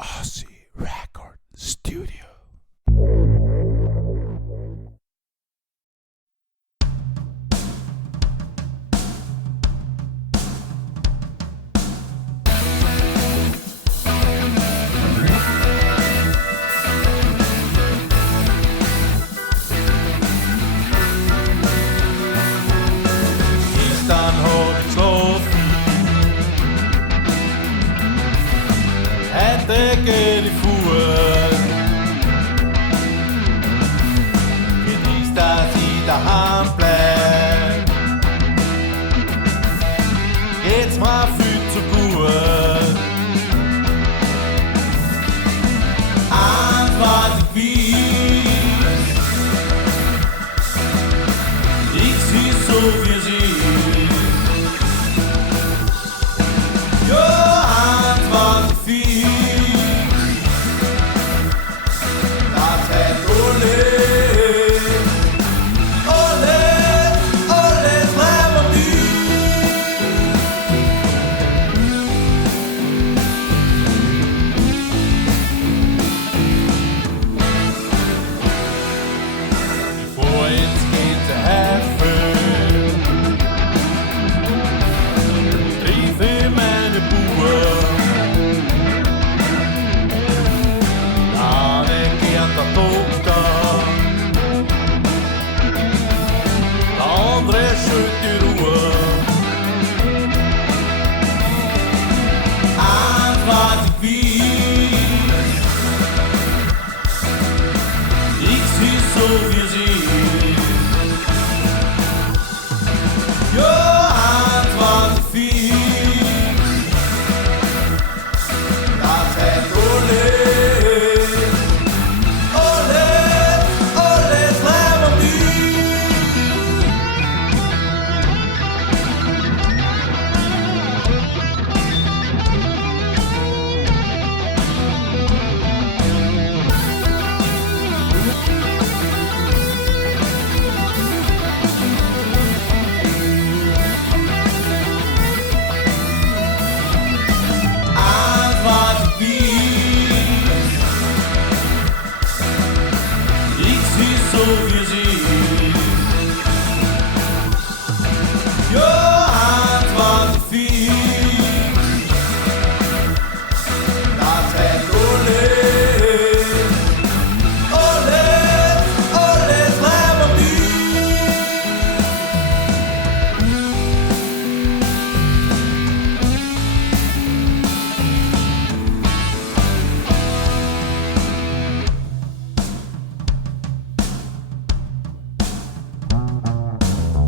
Aussie Record Studio. Gestern hab ich geschlafen, heute geht die Fuhr. Genießt, dass ich daheim bleib, geht's mir viel zu gut. Und was ich will, ich sieh so wie sie.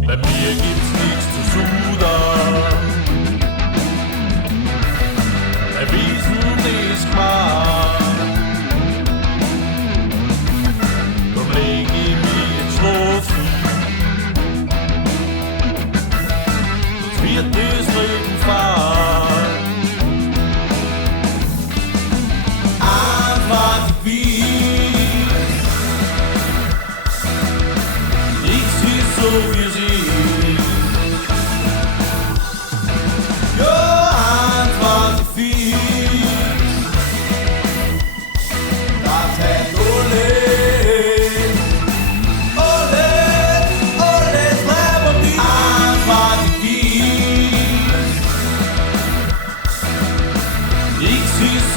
Bei mir gibt's nichts zu sudern, bei Wiesen ist gemacht. Drum leg ich mich jetzt schlafen, sonst wird das Leben fahren. Und was ich will, ich sieh so wie sie.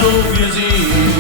So wie sie.